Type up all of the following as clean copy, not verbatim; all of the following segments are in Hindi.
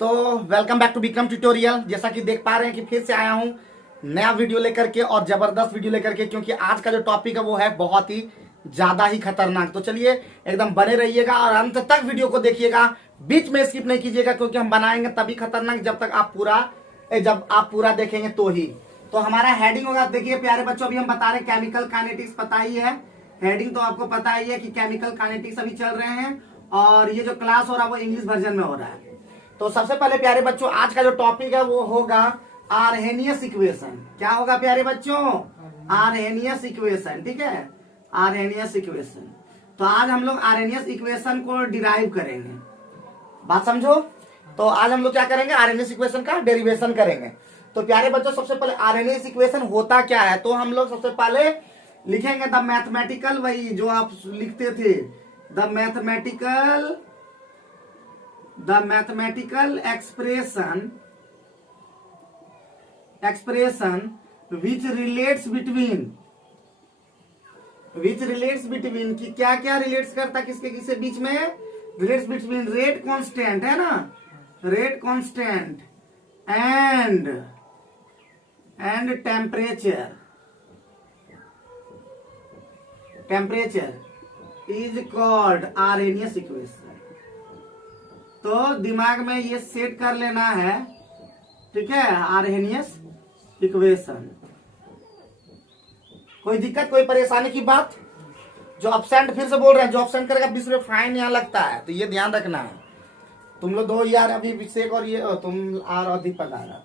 तो welcome back to Vikram tutorial. जैसा कि देख पा रहे हैं कि फिर से आया हूं नया वीडियो लेकर के और जबरदस्त वीडियो लेकर के, क्योंकि आज का जो टॉपिक है वो है बहुत ही ज्यादा ही खतरनाक। तो चलिए एकदम बने रहिएगा और अंत तक वीडियो को देखिएगा, बीच में स्किप नहीं कीजिएगा, क्योंकि हम बनाएंगे तभी खतरनाक जब आप पूरा देखेंगे तो ही। तो हमारा हेडिंग होगा, देखिए प्यारे बच्चों, अभी हम बता रहे हैं केमिकल काइनेटिक्स, पता ही है हेडिंग तो आपको पता ही है कि केमिकल काइनेटिक्स अभी चल रहे हैं और ये जो क्लास हो रहा है वो इंग्लिश वर्जन में हो रहा है। तो सबसे पहले प्यारे बच्चों आज का जो टॉपिक है वो होगा आर्हेनियस इक्वेशन। क्या होगा प्यारे बच्चों? Arrhenius equation. ठीक है, आर्हेनियस इक्वेशन। तो आज हम लोग आर्हेनियस इक्वेशन को डिराइव करेंगे, बात समझो। तो आज हम लोग क्या करेंगे? आर्हेनियस इक्वेशन का डेरिवेशन करेंगे। तो प्यारे बच्चों सबसे पहले आर्हेनियस इक्वेशन होता क्या है, तो हम लोग सबसे पहले लिखेंगे द मैथमेटिकल, वही जो आप लिखते थे, the mathematical expression which relates between कि क्या क्या रिलेट्स करता, किसके किसके बीच में? रिलेट्स बिटवीन रेट कांस्टेंट है ना, rate constant and temperature is called Arrhenius equation. तो दिमाग में ये सेट कर लेना है, ठीक है, आर्हेनियस इक्वेशन। कोई दिक्कत, कोई परेशानी की बात? जो अपसेंट, फिर से बोल रहे हैं, जो अपसेंट करेगा 20 रुपये फाइन यहाँ लगता है, तो ये ध्यान रखना है। तुम लोग दो यार, अभी अभिषेक और ये तुम और दीपक आ रहा,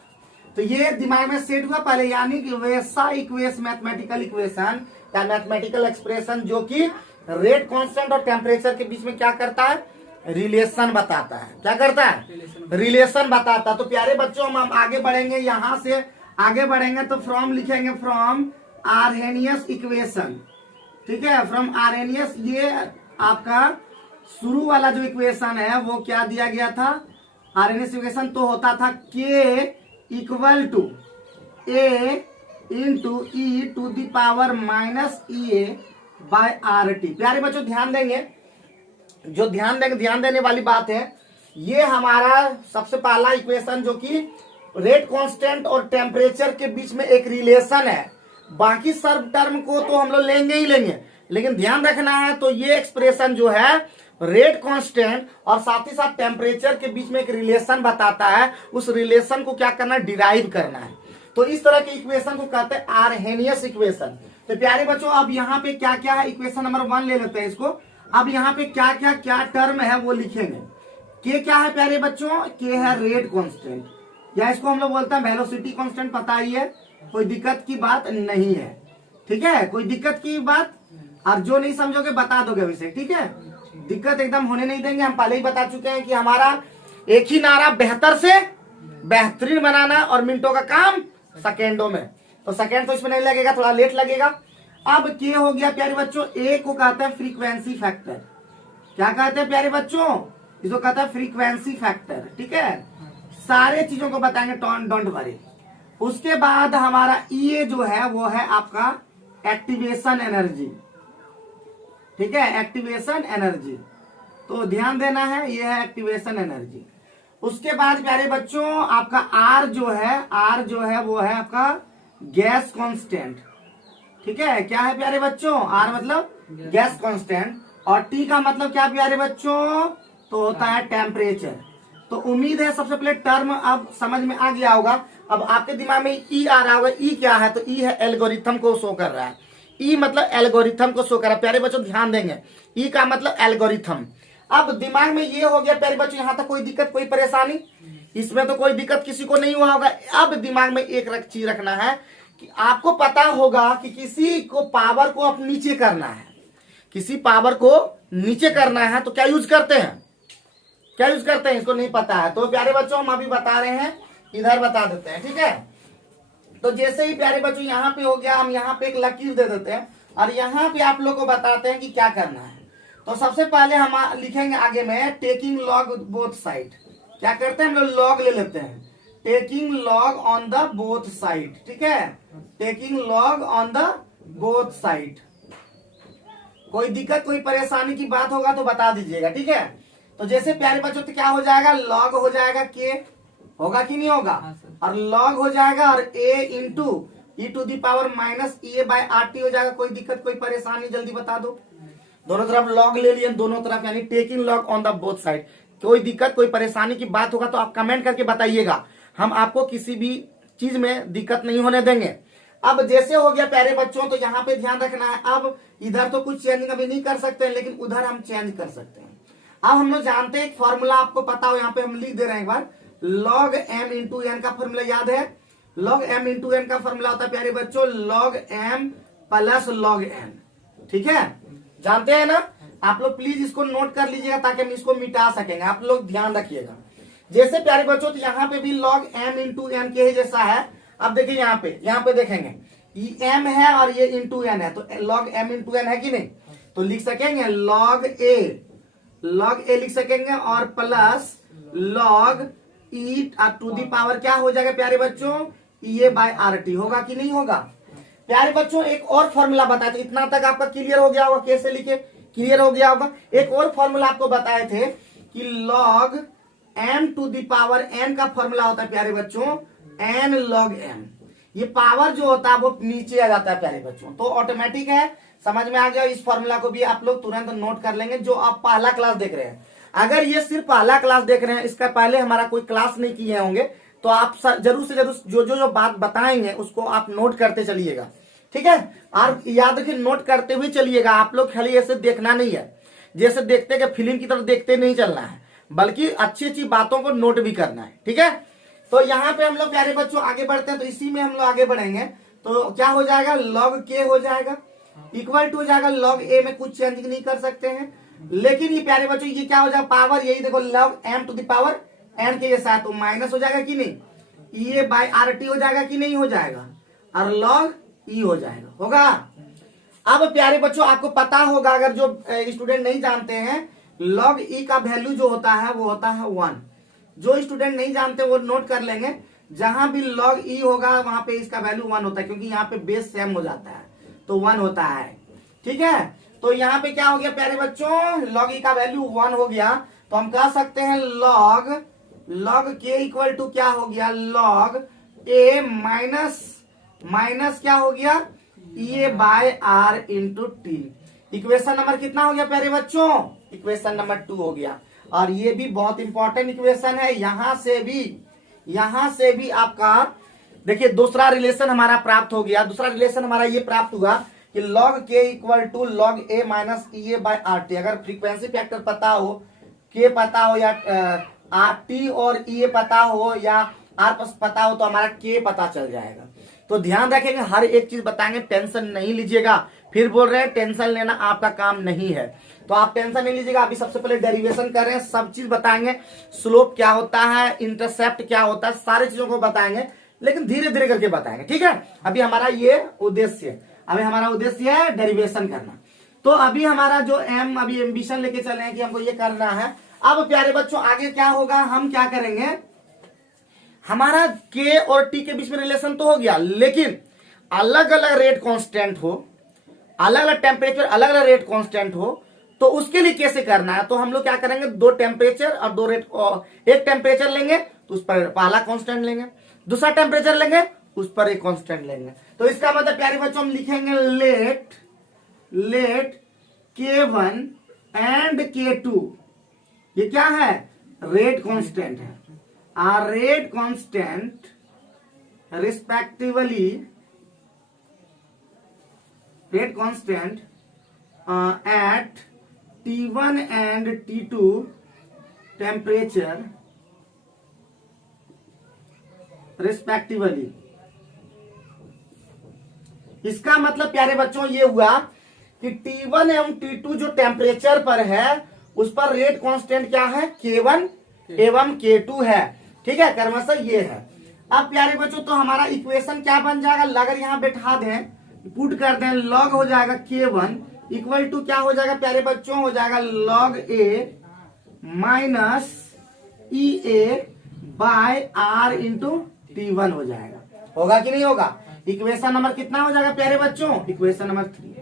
तो ये दिमाग में सेट हुआ पहले, यानी कि वैसा इक्वेशन, मैथमेटिकल इक्वेशन या मैथमेटिकल एक्सप्रेशन जो कि रेट कांस्टेंट और टेम्परेचर के बीच में क्या करता है? रिलेशन बताता है। क्या करता है? रिलेशन बताता है। तो प्यारे बच्चों हम आगे बढ़ेंगे, यहां से आगे बढ़ेंगे तो फ्रॉम लिखेंगे, फ्रॉम आर्हेनियस इक्वेशन। ठीक है, फ्रॉम आर्हेनियस, ये आपका शुरू वाला जो इक्वेशन है वो क्या दिया गया था? आर्हेनियस इक्वेशन तो होता था K equal to A into e to the power minus EA by RT। प्यारे बच्चों ध्यान देंगे, जो ध्यान देने वाली बात है, ये हमारा सबसे पहला इक्वेशन जो कि रेट कांस्टेंट और टेम्परेचर के बीच में एक रिलेशन है। बाकी सब टर्म को तो हम लोग लेंगे ही लेंगे, लेकिन ध्यान रखना है तो ये एक्सप्रेशन जो है रेट कांस्टेंट और साथ ही साथ टेम्परेचर के बीच में एक रिलेशन बताता है, उस रिलेशन को क्या करना है? डिराइव करना है। तो इस तरह के इक्वेशन को कहते हैं आर्हेनियस इक्वेशन। तो प्यारे बच्चों अब यहाँ पे क्या क्या है, इक्वेशन नंबर 1 ले लेते हैं इसको। अब यहाँ पे क्या क्या टर्म है वो लिखेंगे। के क्या है प्यारे बच्चों? के है रेट कांस्टेंट, या इसको हम लोग बोलते हैं वेलोसिटी कांस्टेंट, पता ही है, कोई दिक्कत की बात नहीं है। ठीक है, कोई दिक्कत की बात, और जो नहीं समझोगे बता दोगे अभिषेक, ठीक है, दिक्कत एकदम होने नहीं देंगे। हम पहले ही बता चुके हैं कि हमारा एक ही नारा, बेहतर से बेहतरीन बनाना और मिनटों का काम सेकेंडों में। तो सेकेंड तो इसमें नहीं लगेगा, थोड़ा लेट लगेगा। अब के हो गया प्यारे बच्चों, ए को कहते हैं फ्रीक्वेंसी फैक्टर। क्या कहते हैं प्यारे बच्चों? इसको कहता है फ्रीक्वेंसी फैक्टर। ठीक है, सारे चीजों को बताएंगे, डोंट वरी। उसके बाद हमारा ई जो है वो है आपका एक्टिवेशन एनर्जी। ठीक है, एक्टिवेशन एनर्जी, तो ध्यान देना है, ये है एक्टिवेशन एनर्जी। उसके बाद प्यारे बच्चों आपका आर जो है वो है आपका गैस कांस्टेंट। ठीक है, क्या है प्यारे बच्चों? आर मतलब गैस कांस्टेंट, और टी का मतलब क्या प्यारे बच्चों? तो होता है टेम्परेचर। तो उम्मीद है सबसे पहले टर्म अब समझ में आ गया होगा। अब आपके दिमाग में ई आ रहा होगा, ई क्या है? तो ई है एल्गोरिथम को शो कर रहा है। ई मतलब एल्गोरिथम को शो कर रहा है। प्यारे बच्चों ध्यान देंगे, ई का मतलब एल्गोरिथम। अब दिमाग में ये हो गया प्यारे बच्चों, यहां तक कोई दिक्कत, कोई परेशानी? इसमें तो कोई दिक्कत किसी को नहीं हुआ होगा। अब दिमाग में एक चीज रखना है कि आपको पता होगा कि किसी को पावर को अब नीचे करना है, किसी पावर को नीचे करना है, तो क्या यूज करते हैं? इसको नहीं पता है तो प्यारे बच्चों हम अभी बता रहे हैं, इधर बता देते हैं। ठीक है, तो जैसे ही प्यारे बच्चों यहाँ पे हो गया, हम यहाँ पे एक लकीर दे देते हैं और यहाँ पे आप लोग को बताते हैं कि क्या करना है। तो सबसे पहले हम लिखेंगे आगे में टेकिंग लॉग बोथ साइड। क्या करते हैं हम लोग? लॉग ले लेते हैं, taking log on the both side. ठीक है, taking log on the both side. कोई दिक्कत, कोई परेशानी की बात होगा तो बता दीजिएगा। ठीक है, तो जैसे प्यारे बच्चों तो क्या हो जाएगा, लॉग हो जाएगा के, होगा कि नहीं होगा, और लॉग हो जाएगा और a into e to the power minus a by R T हो जाएगा। कोई दिक्कत कोई परेशानी जल्दी बता दो। दोनों तरफ लॉग ले लिए, दोनों तरफ यानी taking log on the both side. कोई दिक्कत कोई परेशानी की बात होगा तो आप कमेंट करके बताइएगा, हम आपको किसी भी चीज में दिक्कत नहीं होने देंगे। अब जैसे हो गया प्यारे बच्चों, तो यहाँ पे ध्यान रखना है, अब इधर तो कुछ चेंजिंग अभी नहीं कर सकते हैं, लेकिन उधर हम चेंज कर सकते हैं। अब हम लोग जानते हैं एक फॉर्मूला आपको पता हो, यहाँ पे हम लिख दे रहे हैं एक बार, लॉग एम इंटू एन का फॉर्मूला याद है। लॉग एम इंटू एन का फॉर्मूला होता है प्यारे बच्चों log m plus log n, ठीक है, जानते हैं ना। आप लोग प्लीज इसको नोट कर लीजिएगा ताकि हम इसको मिटा सकेंगे, आप लोग ध्यान रखिएगा। जैसे प्यारे बच्चों तो यहाँ पे भी लॉग एम इंटू एन के ही जैसा है। अब देखिए यहाँ पे देखेंगे ये एम है और ये इंटू एन है, तो लॉग एम इंटू एन है कि नहीं, तो लिख सकेंगे लॉग ए लिख सकेंगे और plus log e to the power क्या हो जाएगा प्यारे बच्चों, ए बाय आर टी, होगा कि नहीं होगा। प्यारे बच्चों एक और फॉर्मूला बताए थे, इतना तक आपका क्लियर हो गया होगा, कैसे लिखे क्लियर हो गया होगा। एक और फॉर्मूला आपको बताए थे कि log m to the power n का फॉर्मूला होता है प्यारे बच्चों एन लॉग एम। ये पावर जो होता है वो नीचे आ जाता है प्यारे बच्चों, तो ऑटोमेटिक है, समझ में आ गया। इस फॉर्मूला को भी आप लोग तुरंत नोट कर लेंगे जो आप पहला क्लास देख रहे हैं। अगर ये सिर्फ पहला क्लास देख रहे हैं, इसका पहले हमारा कोई क्लास नहीं किए होंगे, तो आप जरूर से जरूर जो बात बताएंगे उसको आप नोट करते चलिएगा, ठीक है। और याद रखिए नोट करते हुए चलिएगा, आप लोग खाली ऐसे देखना नहीं है, जैसे देखते कि फिल्म की तरफ देखते नहीं चलना है, बल्कि अच्छी अच्छी बातों को नोट भी करना है, ठीक है। तो यहाँ पे हम लोग प्यारे बच्चों आगे बढ़ते हैं, तो इसी में हम लोग आगे बढ़ेंगे। तो क्या हो जाएगा, लॉग के हो जाएगा इक्वल टू हो जाएगा लॉग ए में कुछ चेंज नहीं कर सकते हैं, लेकिन ये प्यारे बच्चों ये क्या हो जाएगा, पावर यही देखो log m to the power n के जैसा, तो माइनस हो जाएगा कि नहीं, ये बाय आर टी हो जाएगा कि नहीं हो जाएगा, और लॉग ई हो जाएगा, होगा। अब प्यारे बच्चों आपको पता होगा, अगर जो स्टूडेंट नहीं जानते हैं, लॉग ई का वैल्यू जो होता है वो होता है 1। जो स्टूडेंट नहीं जानते वो नोट कर लेंगे, जहां भी लॉग ई होगा वहां पे इसका वैल्यू 1 होता है, क्योंकि यहाँ पे बेस सेम हो जाता है तो 1 होता है, ठीक है। तो यहाँ पे क्या हो गया प्यारे बच्चों, लॉग ई का वैल्यू 1 हो गया, तो हम कह सकते हैं लॉग के इक्वल टू क्या हो गया, लॉग ए माइनस क्या हो गया, A by R into T. Equation number कितना हो गया प्यारे बच्चों, इक्वेशन नंबर 2 हो गया। और ये भी बहुत इंपॉर्टेंट इक्वेशन है, यहां से भी आपका देखिए दूसरा रिलेशन हमारा प्राप्त हो गया। दूसरा रिलेशन हमारा ये प्राप्त हुआ कि log k equal to log a minus a by R T. अगर फ्रीक्वेंसी फैक्टर पता हो, k पता हो, या t और e पता हो, या r पता हो, तो हमारा k पता चल जाएगा। तो ध्यान रखेंगे, हर एक चीज बताएंगे, टेंशन नहीं लीजिएगा। फिर बोल रहे हैं टेंशन लेना आपका काम नहीं है, तो आप टेंशन नहीं लीजिएगा। अभी सबसे पहले डेरिवेशन कर रहे हैं, सब चीज बताएंगे, स्लोप क्या होता है, इंटरसेप्ट क्या होता है, सारी चीजों को बताएंगे, लेकिन धीरे धीरे करके बताएंगे, ठीक है। अभी हमारा ये उद्देश्य है डेरिवेशन करना। तो अभी हमारा जो अभी एम्बिशन लेके चल रहे हैं कि हमको ये करना है। अब प्यारे बच्चों आगे क्या होगा, हम क्या करेंगे, हमारा के और टी के बीच में रिलेशन तो हो गया, लेकिन अलग अलग रेट कांस्टेंट हो, अलग अलग टेम्परेचर, अलग अलग रेट कांस्टेंट हो, तो उसके लिए कैसे करना है। तो हम लोग क्या करेंगे, दो टेम्परेचर और दो रेट, एक टेम्परेचर लेंगे तो उस पर पहला कांस्टेंट लेंगे, दूसरा टेम्परेचर लेंगे उस पर एक कांस्टेंट लेंगे। तो इसका मतलब प्यारे बच्चों हम लिखेंगे लेट K1 एंड K2, ये क्या है, रेट कांस्टेंट है, are rate constant respectively, rate constant at T1 and T2 temperature respectively. इसका मतलब प्यारे बच्चों ये हुआ कि T1 एवं T2 जो टेम्परेचर पर है उस पर रेट कांस्टेंट क्या है, K1 एवं K2 है, ठीक है, क्रमशः ये है। अब प्यारे बच्चों तो हमारा इक्वेशन क्या बन जाएगा, अगर यहां बैठा दें, पुट कर दें, लॉग हो जाएगा K1 इक्वल टू क्या हो जाएगा प्यारे बच्चों, हो जाएगा log A minus E A by R into T1 हो जाएगा, होगा कि नहीं होगा। इक्वेशन नंबर कितना हो जाएगा प्यारे बच्चों, इक्वेशन नंबर 3।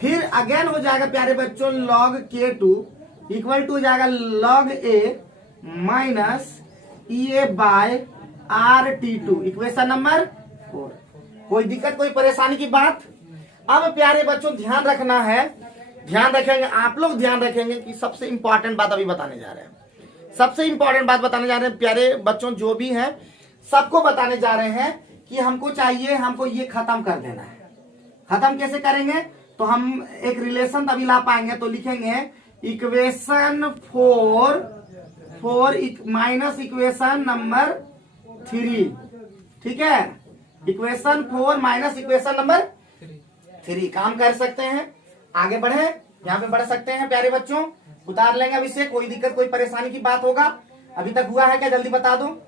फिर अगेन हो जाएगा प्यारे बच्चों लॉग K2 इक्वल टू हो जाएगा log a minus EA by RT2, equation number 4। कोई दिक्कत कोई परेशानी की बात? अब प्यारे बच्चों ध्यान रखना है, ध्यान रखेंगे आप लोग, ध्यान रखेंगे कि सबसे इंपॉर्टेंट बात अभी बताने जा रहे हैं, सबसे इंपॉर्टेंट बात बताने जा रहे हैं प्यारे बच्चों, जो भी हैं सबको बताने जा रहे हैं कि हमको चाहिए, हमको ये खत्म कर देना है। खत्म कैसे करेंगे? तो हम एक रिलेशन तभी ला पाएंगे, तो लिखेंगे इक्वेशन 4 माइनस इक्वेशन नंबर 3, ठीक है, इक्वेशन 4 माइनस इक्वेशन नंबर 3। काम कर सकते हैं, आगे बढ़े, यहाँ पे बढ़ सकते हैं प्यारे बच्चों, उतार लेंगे अभी से। कोई दिक्कत कोई परेशानी की बात होगा अभी तक हुआ है क्या? जल्दी बता दो।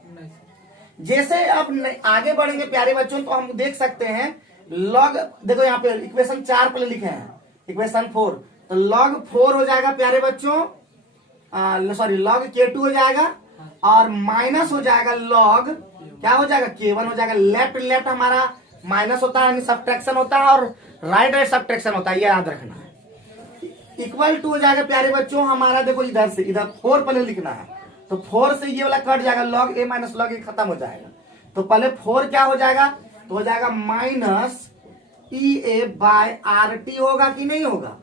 जैसे अब आगे बढ़ेंगे प्यारे बच्चों तो हम देख सकते हैं लॉग, देखो यहाँ पे इक्वेशन 4 पहले लिखे हैं, इक्वेशन 4, तो log 4 हो जाएगा प्यारे बच्चों, सॉरी log K2 हो जाएगा, और माइनस हो जाएगा log क्या हो जाएगा K1 हो जाएगा। लेफ्ट हमारा माइनस होता है, सब्ट्रैक्शन होता है, और राइट सब्ट्रैक्शन होता है, ये याद रखना है। इक्वल टू हो जाएगा प्यारे बच्चों हमारा, देखो इधर से, इधर 4 पहले लिखना है, तो 4 से ये वाला कट जाएगा, log a minus log a खत्म हो जाएगा। तो पहले 4 क्या हो जाएगा? तो हो जाएगा माइनस EA बाय RT होगा कि नहीं होगा,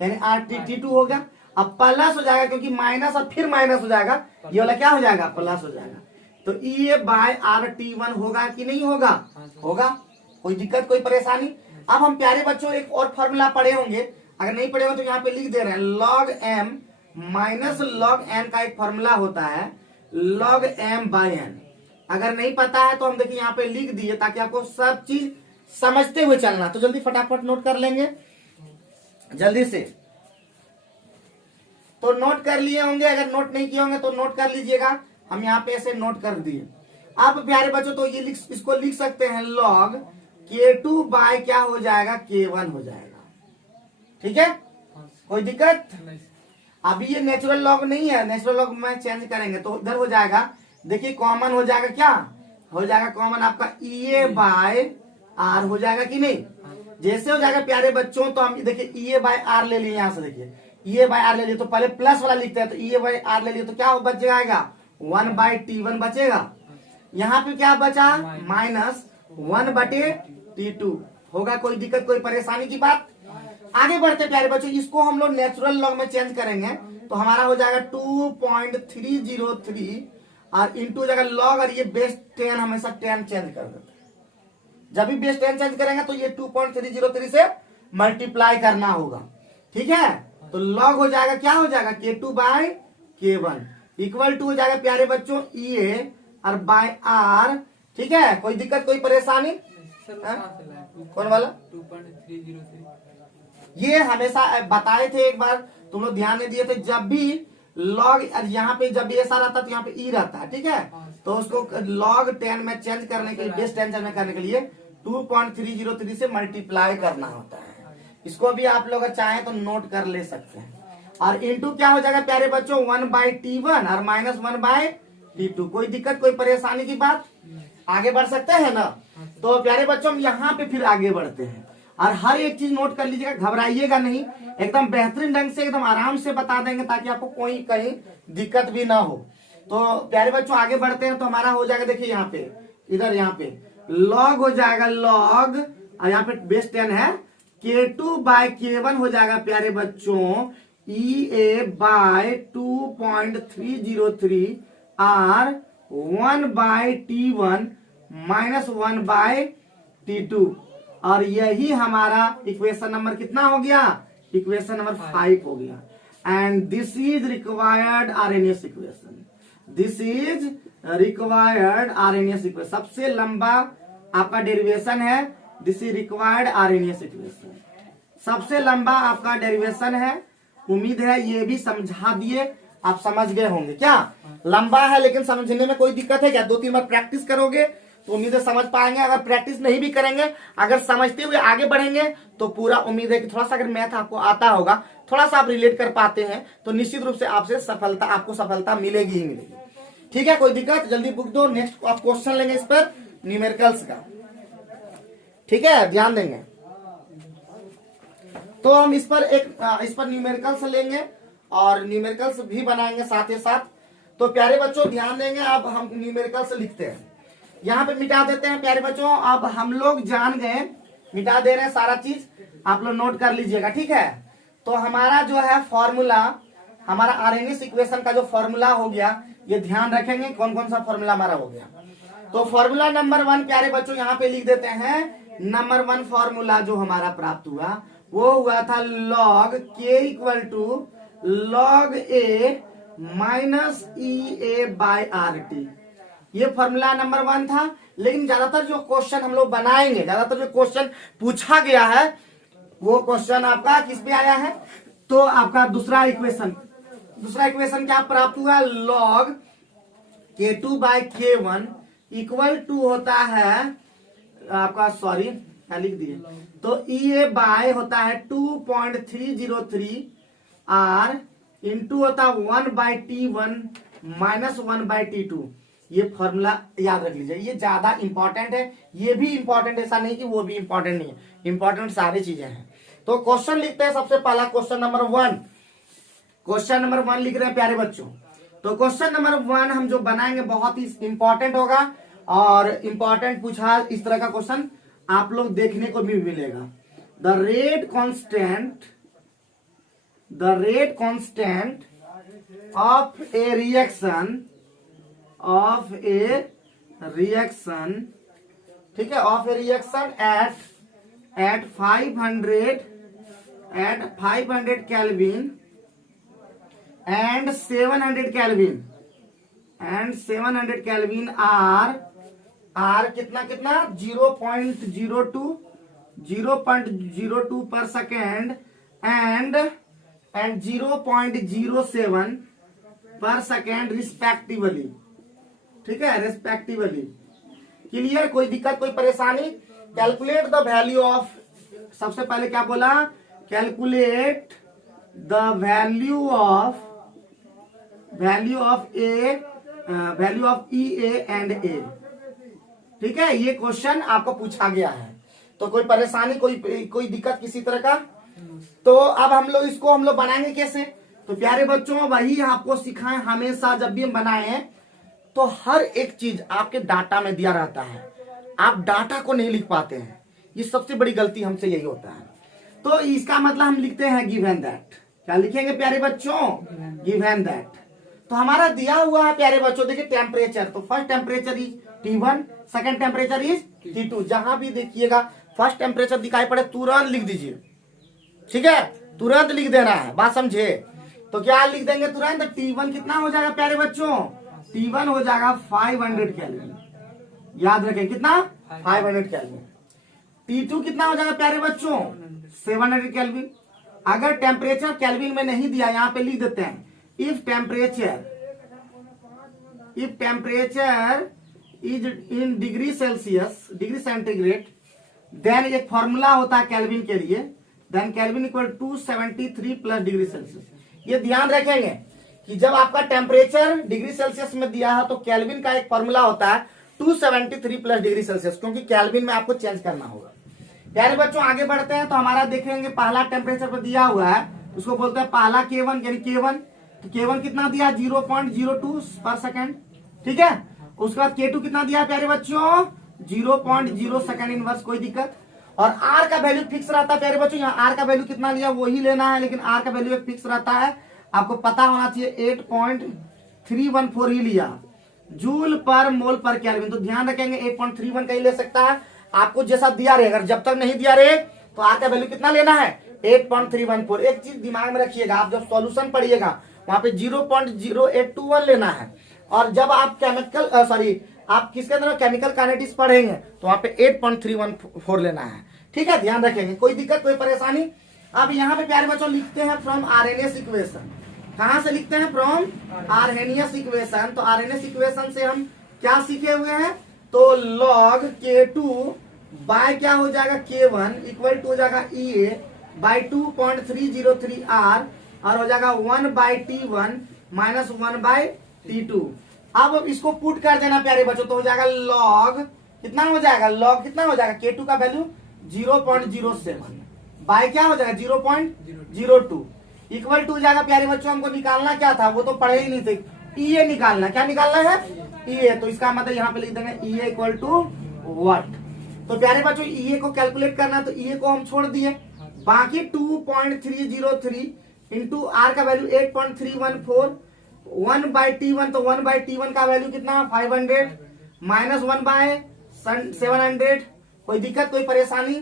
यानी RT2 हो गया। अब प्लस हो जाएगा क्योंकि माइनस और फिर माइनस हो जाएगा, ये वाला क्या हो जाएगा? प्लस हो जाएगा। तो EA बाय RT1 होगा कि नहीं होगा? होगा। कोई दिक्कत कोई परेशानी? अब हम प्यारे बच्चों एक और फॉर्मूला पढ़े होंगे, अगर नहीं पढ़े हो तो यहाँ पे लिख दे रहे हैं, log m minus log n का एक फॉर्मूला होता है log m बाय n। अगर नहीं पता है तो हम देखिए यहाँ पे लिख दिए ताकि आपको सब चीज समझते हुए चलना। तो जल्दी फटाफट नोट कर लेंगे जल्दी से। तो नोट कर लिए होंगे, अगर नोट नहीं किए होंगे तो नोट कर लीजिएगा, हम यहाँ पे ऐसे नोट कर दिए। अब प्यारे बच्चों तो ये इसको लिख सकते हैं log K2 बाय क्या हो जाएगा? K1 हो जाएगा, ठीक है, कोई दिक्कत? अभी ये नेचुरल लॉग नहीं है, नेचुरल लॉग में चेंज करेंगे तो इधर हो जाएगा, देखिए कॉमन हो जाएगा, क्या हो जाएगा कॉमन आपका EA बाय R हो जाएगा कि नहीं? जैसे हो जाएगा प्यारे बच्चों तो हम देखिए EA बाय R ले लिए, यहां से देखिए EA बाय R ले लिए, तो पहले प्लस वाला लिखते हैं, तो EA बाय R ले लिए तो क्या बच जाएगा? 1 बाय T1 बचेगा। यहाँ पे क्या बचा? माइनस 1 बटे T2 होगा। कोई दिक्कत कोई परेशानी की बात? आगे बढ़ते प्यारे बच्चों, इसको हम लोग नेचुरल लॉग में चेंज करेंगे तो हमारा हो जाएगा 2.303 और इंटू हो जाएगा लॉग, और ये बेस 10 हमेशा 10 चेंज कर देते हैं। जब भी बेस 10 चेंज करेंगे तो ये 2.303 से मल्टीप्लाई करना होगा, ठीक है। तो लॉग हो जाएगा क्या हो जाएगा? K2 bye K1 equal to हो जाएगा प्यारे बच्चों EA और बाय R, ठीक है। कोई दिक्कत कोई परेशानी? कौन वाला 2.303? ये हमेशा बताए थे, एक बार तुम लोग ध्यान नहीं दिए थे, जब भी लॉग यहाँ पे जब ऐसा रहता तो यहाँ पे ई रहता है, ठीक है। तो उसको log 10 में चेंज करने के लिए, बेस 10 में करने के लिए 2.303 से मल्टीप्लाई करना होता है। इसको भी आप लोग चाहें तो नोट कर ले सकते हैं। और इंटू क्या हो जाएगा प्यारे बच्चों? 1 बाय T1 और माइनस 1 बाय T2। कोई दिक्कत कोई परेशानी की बात? आगे बढ़ सकते हैं ना? तो प्यारे बच्चों हम यहाँ पे फिर आगे बढ़ते हैं, और हर एक चीज नोट कर लीजिएगा, घबराइएगा नहीं, एकदम बेहतरीन ढंग से एकदम आराम से बता देंगे ताकि आपको कोई कहीं दिक्कत भी ना हो। तो प्यारे बच्चों आगे बढ़ते हैं, तो हमारा हो जाएगा, देखिए यहाँ पे, इधर यहाँ पे log हो जाएगा log, और यहाँ पे बेस 10 है, K2 बाय K1 हो जाएगा प्यारे बच्चों EA बाय 2.303 और 1 bye T1 minus 1 bye T2, और यही हमारा इक्वेशन नंबर कितना हो गया? इक्वेशन नंबर 5 हो गया। And this is required RNS equation, this is required RNS equation, सबसे लंबा आपका डेरिवेशन है, this is required RNS equation, सबसे लंबा आपका डेरिवेशन है। उम्मीद है ये भी समझा दिए, आप समझ गए होंगे। क्या लंबा है लेकिन समझने में कोई दिक्कत है क्या? 2-3 बार प्रैक्टिस करोगे तो उम्मीद है समझ पाएंगे। अगर प्रैक्टिस नहीं भी करेंगे, अगर समझते हुए आगे बढ़ेंगे तो पूरा उम्मीद है कि थोड़ा सा अगर मैथ आपको आता होगा, थोड़ा सा आप रिलेट कर पाते हैं, तो निश्चित रूप से आपको सफलता मिलेगी ही मिलेगी, ठीक है। कोई दिक्कत? जल्दी बुक दो, नेक्स्ट आप क्वेश्चन लेंगे इस पर न्यूमेरिकल्स का, ठीक है, ध्यान देंगे। तो हम इस पर न्यूमेरिकल्स लेंगे, और न्यूमेरिकल्स भी बनाएंगे साथ ही साथ। तो प्यारे बच्चों ध्यान देंगे, अब हम न्यूमेरिकल्स लिखते हैं, यहाँ पे मिटा देते हैं प्यारे बच्चों। अब हम लोग जान गए, मिटा दे रहे हैं सारा चीज, आप लोग नोट कर लीजिएगा, ठीक है। तो हमारा जो है फॉर्मूला, हमारा आरएनएस इक्वेशन का जो फॉर्मूला हो गया, ये ध्यान रखेंगे कौन कौन सा फॉर्मूला हमारा हो गया। तो फॉर्मूला नंबर 1 प्यारे बच्चों यहाँ पे लिख देते हैं। नंबर 1 फॉर्मूला जो हमारा प्राप्त हुआ वो हुआ था log k equal to log a minus EA by RT। ये फॉर्मूला नंबर 1 था। लेकिन ज्यादातर जो क्वेश्चन हम लोग बनाएंगे, ज्यादातर जो क्वेश्चन पूछा गया है वो क्वेश्चन आपका किस पे आया है, तो आपका दूसरा इक्वेशन क्या प्राप्त हुआ, log k2 bye k1 equal to होता है आपका, सॉरी क्या लिख दिए, तो EA बाय होता है 2.303 R इंटू होता है 1/T1 माइनस 1/T2। ये फॉर्मूला याद रख लीजिए, ये ज्यादा इंपॉर्टेंट है, ये भी इंपॉर्टेंट, ऐसा नहीं कि वो भी इंपॉर्टेंट नहीं है, इंपॉर्टेंट सारी चीजें हैं। तो क्वेश्चन लिखते हैं सबसे पहला, क्वेश्चन नंबर 1 लिख रहे हैं प्यारे बच्चों। तो क्वेश्चन नंबर 1 हम जो बनाएंगे बहुत ही इंपॉर्टेंट होगा, और इंपॉर्टेंट पूछा इस तरह का क्वेश्चन आप लोग देखने को भी मिलेगा। The rate constant of a reaction, ठीक है, of a reaction at 500 kelvin and 700 kelvin are कितना 0.02 पर सेकेंड एंड 0.07 पर सेकेंड रिस्पेक्टिवली, ठीक है, रिस्पेक्टिवली। क्लियर, कोई दिक्कत कोई परेशानी। कैलकुलेट द वैल्यू ऑफ, सबसे पहले क्या बोला, calculate the value of EA and A, ठीक है। ये क्वेश्चन आपको पूछा गया है, तो कोई परेशानी कोई दिक्कत किसी तरह का। तो अब हम लोग बनाएंगे कैसे, तो प्यारे बच्चों वही आपको सिखाएं, हमेशा जब भी हम बनाए तो हर एक चीज आपके डाटा में दिया रहता है, आप डाटा को नहीं लिख पाते हैं, ये सबसे बड़ी गलती हमसे यही होता है। तो इसका मतलब हम लिखते हैं गिवन दैट, क्या लिखेंगे प्यारे बच्चों, गिवन दैट। तो हमारा दिया हुआ है प्यारे बच्चों, देखिए टेम्परेचर, तो first temperature is T1, second temperature is T2। जहां भी देखिएगा फर्स्ट टेम्परेचर दिखाई पड़े तुरंत लिख दीजिए, ठीक है, तुरंत लिख देना है, बात समझे। तो क्या लिख देंगे तुरंत, T1 कितना हो जाएगा प्यारे बच्चों, T1 हो जाएगा 500 केल्विन, याद रखें कितना 500 केल्विन। T2 कितना हो जाएगा प्यारे बच्चों 700 केल्विन। अगर टेम्परेचर केल्विन में नहीं दिया, यहाँ पे लिख देते हैं, if temperature is in degree centigrade, then एक फॉर्मूला होता है केल्विन के लिए, then kelvin equal 273 plus degree Celsius. ये ध्यान रखेंगे कि जब आपका टेम्परेचर डिग्री सेल्सियस में दिया है तो केल्विन का एक फॉर्मूला होता है 273 प्लस डिग्री सेल्सियस, क्योंकि केल्विन में आपको चेंज करना होगा। प्यारे बच्चों आगे बढ़ते हैं, तो हमारा देखेंगे पहला टेम्परेचर पर दिया हुआ है, उसको बोलते हैं पहला K1, यानी K1, तो K1 कितना दिया 0.02 पर सेकेंड, ठीक है। उसके बाद K2 कितना दिया प्यारे बच्चों 0.0 सेकेंड इनवर्स, कोई दिक्कत। और R का वैल्यू फिक्स रहता है प्यारे बच्चों, यहाँ R का वैल्यू कितना लिया वही लेना है, लेकिन R का वैल्यू फिक्स रहता है, आपको पता होना चाहिए 8.314 ही लिया जूल पर मोल पर केल्विन। तो ध्यान रखेंगे 8.31 का ही ले सकता है, आपको जैसा दिया रहे, अगर जब तक नहीं दिया रहे तो R का वैल्यू कितना लेना है 8.314। एक चीज दिमाग में रखिएगा, आप जब सॉल्यूशन पढ़िएगा वहां पे 0.0821 लेना है, और जब आप आप किसके अंदर केमिकल काइनेटिक्स पढ़ेंगे तो वहां पे 8.314 लेना है, ठीक है, ध्यान रखेंगे, कोई दिक्कत कोई परेशानी। अब यहाँ पे प्यारे बच्चों लिखते हैं फ्रॉम आरएनएस इक्वेशन, कहां से लिखते हैं, फ्रॉम आरएनएस इक्वेशन। तो आरएनएस इक्वेशन से हम क्या सीखे हुए हैं, तो log K2 बाय क्या हो जाएगा K1 इक्वल टू हो जाएगा EA बाय 2.303 R, और हो जाएगा 1/T1 माइनस 1/T2। अब इसको पुट कर देना प्यारे बच्चों, तो हो जाएगा log कितना हो जाएगा, log कितना हो जाएगा K2 का वैल्यू 0.07 बाय क्या हो जाएगा 0.02। इक्वल टू जाएगा प्यारे बच्चों, हमको निकालना क्या था, वो तो पढ़े ही नहीं थे, ई निकालना, क्या निकालना है, ई। तो इसका मतलब यहाँ पे लिख देंगे ई इक्वल टू व्हाट। तो प्यारे बच्चों ई को कैलकुलेट करना, तो ई को हम छोड़ दिए, बाकी 2.303 इंटू आर का वैल्यू 8.314, 1/T1, तो 1/T1 का वैल्यू कितना 500 माइनस 1/700। कोई दिक्कत कोई परेशानी,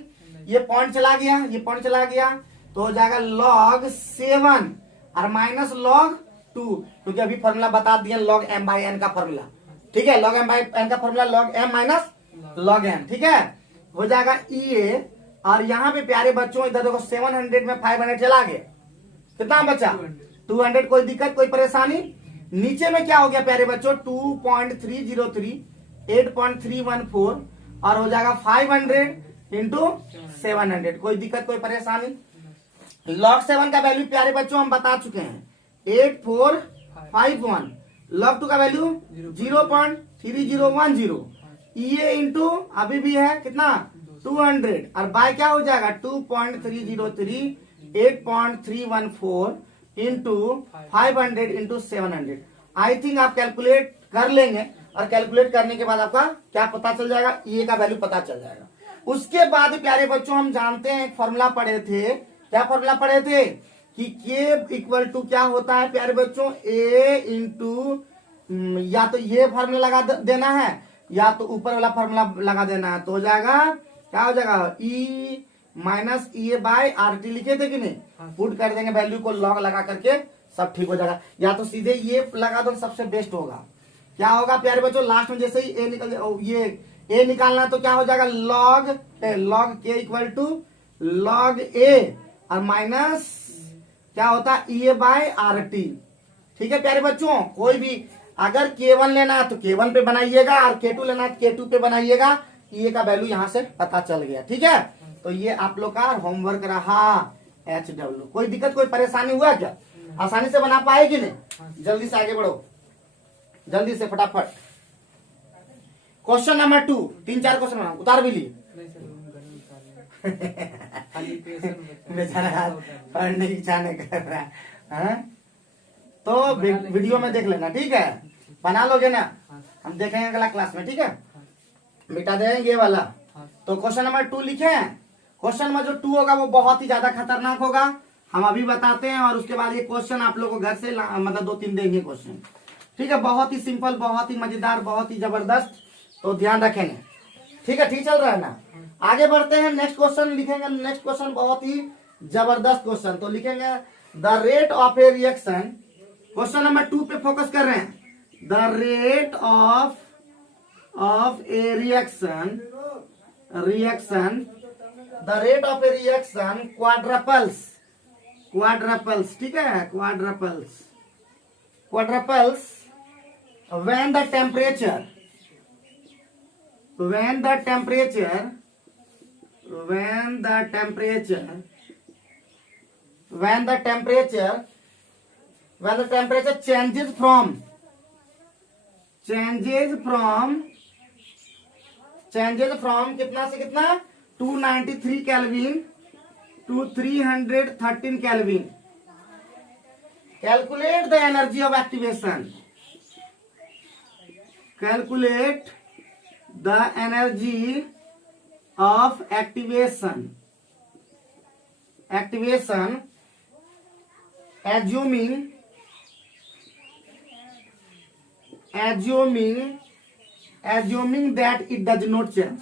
ये पॉइंट चला गया, ये पॉइंट चला गया, तो हो जाएगा log 7 और माइनस log 2, क्योंकि अभी फॉर्मूला बता दिया log m/n का फॉर्मूला, ठीक है, log m/n का formula log m minus log n, ठीक है, हो जाएगा EA। और यहाँ पे प्यारे बच्चों इधर देखो 700 में 500 चला गया, कितना बचा 200, कोई दिक्कत कोई परेशानी। नीचे में क्या हो गया प्यारे बच्चों 2.303 8.314 और हो जाएगा 500 इंटू 700, कोई दिक्कत कोई परेशानी। log 7 का वैल्यू प्यारे बच्चों हम बता चुके हैं 8451, log 2 का वैल्यू 0.3010, ये इंटू अभी भी है कितना 200 और बाय क्या हो जाएगा 2.303 8.314 इंटू 500 इंटू 700। आई थिंक आप कैलकुलेट कर लेंगे और कैलकुलेट करने के बाद आपका क्या पता चल जाएगा, ये का वैल्यू पता चल जाएगा। उसके बाद प्यारे बच्चों हम जानते हैं एक फॉर्मूला पढ़े थे, क्या फॉर्मूला पढ़े थे कि के इक्वल टू क्या होता है प्यारे बच्चों ए इंटू, या तो ये फॉर्मूला लगा देना है या तो ऊपर वाला फॉर्मूला लगा देना है, तो हो जाएगा क्या हो जाएगा E minus E by R T, लिखे थे कि नहीं, पुट कर देंगे वैल्यू को लॉग लगा करके सब ठीक हो जाएगा, या तो सीधे ये लगा दो सबसे बेस्ट होगा। क्या होगा प्यारे बच्चों लास्ट में जैसे ही ए निकल ये ए निकालना है तो क्या हो जाएगा लॉग के इक्वल टू लॉग ए और माइनस क्या होता है ई बाय आर टी, ठीक है प्यारे बच्चों। कोई भी अगर K1 लेना है तो K1 पे बनाइएगा और K2 लेना है तो K2 पे बनाइएगा, ये का वैल्यू यहां से पता चल गया, ठीक है। तो ये आप लोग का होमवर्क रहा HW। कोई दिक्कत कोई परेशानी हुआ क्या, आसानी से बना पाए कि नहीं, जल्दी से आगे बढ़ो, जल्दी से फटाफट। क्वेश्चन नंबर 2, 3-4 क्वेश्चन बना, उतार भी लिए बेचारा पढ़ने की इच्छा नहीं कर रहा है, तो वीडियो में देख लेना, ठीक है, बना लोगे ना, हम देखेंगे अगला क्लास में, ठीक है, मिटा देंगे ये वाला। तो क्वेश्चन नंबर 2 लिखे हैं, क्वेश्चन नंबर जो 2 होगा वो बहुत ही ज्यादा खतरनाक होगा, हम अभी बताते हैं, और उसके बाद ये क्वेश्चन आप लोगों को घर से मतलब 2-3 देंगे क्वेश्चन, ठीक है, बहुत ही सिंपल, बहुत ही मजेदार, बहुत ही जबरदस्त, तो ध्यान रखेंगे, ठीक है, ठीक चल रहा है ना। आगे बढ़ते हैं, नेक्स्ट क्वेश्चन लिखेंगे, नेक्स्ट क्वेश्चन बहुत ही जबरदस्त क्वेश्चन, तो लिखेंगे the rate of a reaction, question number 2 पे फोकस कर रहे हैं, the rate of a reaction, the rate of a reaction quadruples, ठीक है, क्वाड्रपल्स when the temperature changes from कितना से कितना 293 kelvin to 313 kelvin, calculate the energy of activation, calculate the energy of activation assuming that it does not change,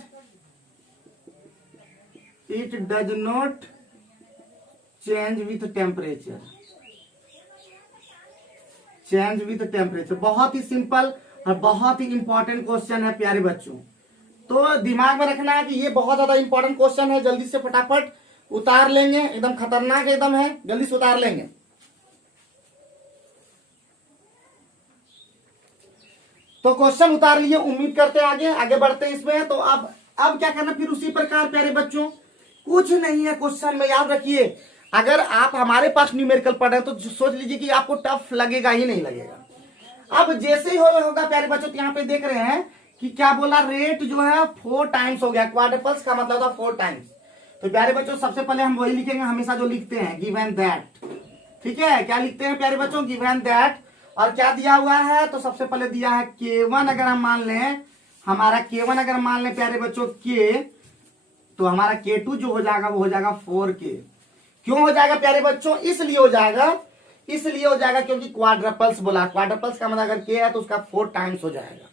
with temperature, बहुत ही सिंपल और बहुत ही इंपॉर्टेंट क्वेश्चन है प्यारे बच्चों, तो दिमाग में रखना है कि ये बहुत ज्यादा इंपॉर्टेंट क्वेश्चन है, जल्दी से फटाफट उतार लेंगे, एकदम खतरनाक एकदम है, जल्दी से उतार लेंगे। तो क्वेश्चन उतार लिए, उम्मीद करते हैं आगे बढ़ते हैं इसमें। तो अब क्या करना फिर उसी प्रकार प्यारे बच्चों, कुछ नहीं है क्वेश्चन में, याद रखिए अगर आप हमारे पास न्यूमेरिकल पढ़ रहे हैं तो सोच लीजिए कि आपको टफ लगेगा ही नहीं लगेगा। अब जैसे ही होगा प्यारे बच्चों, तो यहाँ पे देख रहे हैं कि क्या बोला, रेट जो है 4 टाइम्स हो गया, क्वाड्रपल्स का मतलब था 4 टाइम्स। तो प्यारे बच्चों सबसे पहले हम वही लिखेंगे हमेशा जो लिखते हैं, गिवन दैट, ठीक है, क्या लिखते हैं प्यारे बच्चों, गिवन दैट, और क्या दिया हुआ है, तो सबसे पहले दिया है K1 अगर हम मान लें, हमारा K1 अगर मान लें प्यारे बच्चों K, तो हमारा K2 जो हो जाएगा वो हो जाएगा 4K। क्यों हो जाएगा प्यारे बच्चों, इसलिए हो जाएगा क्योंकि क्वाड्रपल्स बोला, क्वाड्रपल्स का मतलब अगर K है तो उसका 4 टाइम्स हो जाएगा।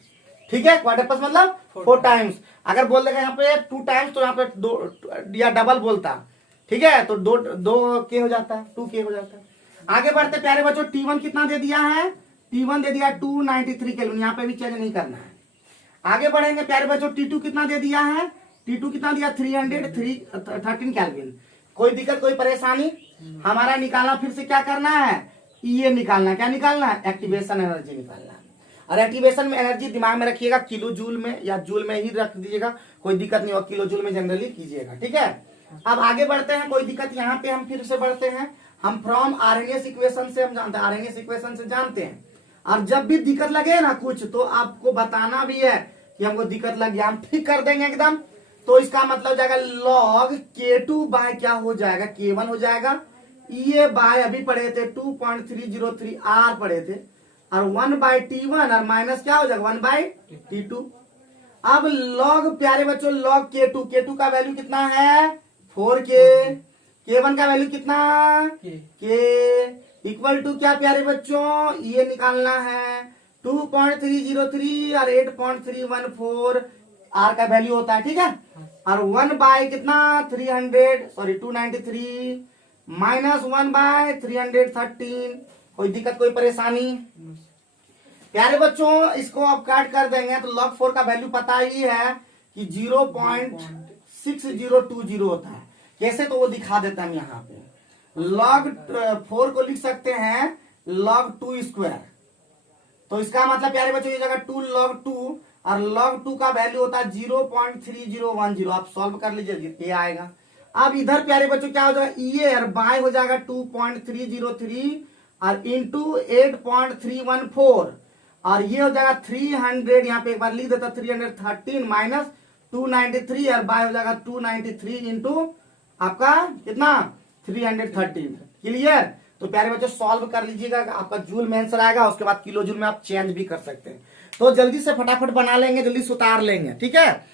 ठीक है, क्वाड्रपल्स मतलब 4 टाइम्स। अगर बोल देगा यहाँ पे 2 टाइम्स तो यहाँ पे 2 या डबल बोलता, ठीक है, तो 2 K हो जाता है, 2K हो जाता है। आगे बढ़ते प्यारे बच्चों, T1 कितना दे दिया है, T1 दे दिया 293 केल्विन, यहाँ पे भी चेंज नहीं करना है। आगे बढ़ेंगे प्यारे बच्चों, T2 कितना दे दिया है, T2 कितना दिया 313 केल्विन। कोई दिक्कत कोई परेशानी, हमारा निकालना फिर से क्या करना है, ये निकालना, क्या निकालना है, एक्टिवेशन एनर्जी निकालना है। और एक्टिवेशन में एनर्जी दिमाग में रखिएगा किलो जूल में या जूल में ही रख दीजिएगा, कोई दिक्कत नहीं होगा, किलो जूल में जनरली कीजिएगा। ठीक है, अब आगे बढ़ते हैं, कोई दिक्कत यहाँ पे हम फिर से बढ़ते हैं, हम फ्रॉम आरएनएस इक्वेशन से हम जानते हैं, आरएनएस इक्वेशन से जानते हैं। और जब भी दिक्कत लगे ना कुछ तो आपको बताना भी है कि हमको दिक्कत लगी, हम ठीक कर देंगे एकदम। तो इसका मतलब हो जाएगा log K2 बाय क्या हो जाएगा, K1 हो जाएगा, ये बाय अभी पढ़े थे 2.303 R पढ़े थे, और 1 बाय T1 और माइनस क्या हो जाएगा 1 बाय T2। अब log प्यारे बच्चों log K2 का वैल्यू कितना है 4K, K1 का वैल्यू कितना K इक्वल टू क्या प्यारे बच्चों, ये निकालना है 2.303 और 8.314 R का वैल्यू होता है। ठीक है, और 1 बाय कितना 293 माइनस 1 बाय 313, कोई दिक्कत कोई परेशानी प्यारे बच्चों, इसको अब काट कर देंगे तो log 4 का वैल्यू पता ही है कि 0.6020 होता है। कैसे, तो वो दिखा देता है यहाँ पे, log 4 को लिख सकते हैं log 2 स्क्वायर, तो इसका मतलब प्यारे बच्चों ये जगह 2 log 2 और log 2 का वैल्यू होता है 0.3010। आप सॉल्व कर लीजिए, ये आएगा। अब इधर प्यारे बच्चों क्या हो जाएगा, ये और बाय हो जाएगा 2.303 और इंटू 8.314 और ये हो जाएगा 300, यहाँ पे एक बार लिख देता 313 माइनस 293 और बाय हो जाएगा 293 इंटू आपका कितना 313। क्लियर, तो प्यारे बच्चों सॉल्व कर लीजिएगा, आपका जूल में आंसर आएगा, उसके बाद किलो जूल में आप चेंज भी कर सकते हैं। तो जल्दी से फटाफट बना लेंगे, जल्दी से उतार लेंगे। ठीक है,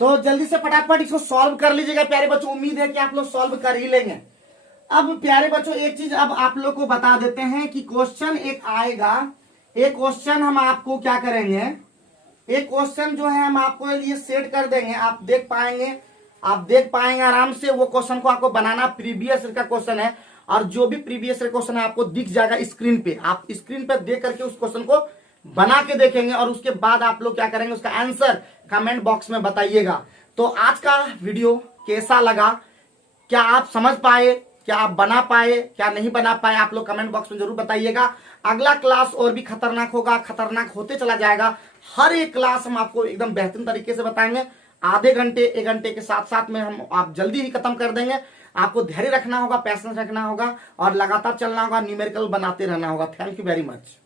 तो जल्दी से फटाफट इसको सॉल्व कर लीजिएगा प्यारे बच्चों, उम्मीद है कि आप लोग सॉल्व कर ही लेंगे। अब प्यारे बच्चों एक चीज अब आप लोग को बता देते हैं कि क्वेश्चन एक आएगा, एक क्वेश्चन हम आपको क्या करेंगे, एक क्वेश्चन जो है हम आपको ये सेट कर देंगे, आप देख पाएंगे आराम से। वो क्वेश्चन को आपको बनाना प्रीवियस का क्वेश्चन है, और जो भी प्रीवियस क्वेश्चन है आपको दिख जाएगा स्क्रीन पे, आप स्क्रीन पे देख करके उस क्वेश्चन को बना के देखेंगे, और उसके बाद आप लोग क्या करेंगे, उसका आंसर कमेंट बॉक्स में बताइएगा। तो आज का वीडियो कैसा लगा, क्या आप समझ पाए, क्या आप बना पाए, क्या नहीं बना पाए, आप लोग कमेंट बॉक्स में जरूर बताइएगा। अगला क्लास और भी खतरनाक होगा, खतरनाक होते चला जाएगा। हर एक क्लास हम आपको एकदम बेहतरीन तरीके से बताएंगे, आधे घंटे 1 घंटे के साथ साथ में हम आप जल्दी ही खत्म कर देंगे। आपको धैर्य रखना होगा, पैसेंस रखना होगा और लगातार चलना होगा, न्यूमेरिकल बनाते रहना होगा। Thank you very much.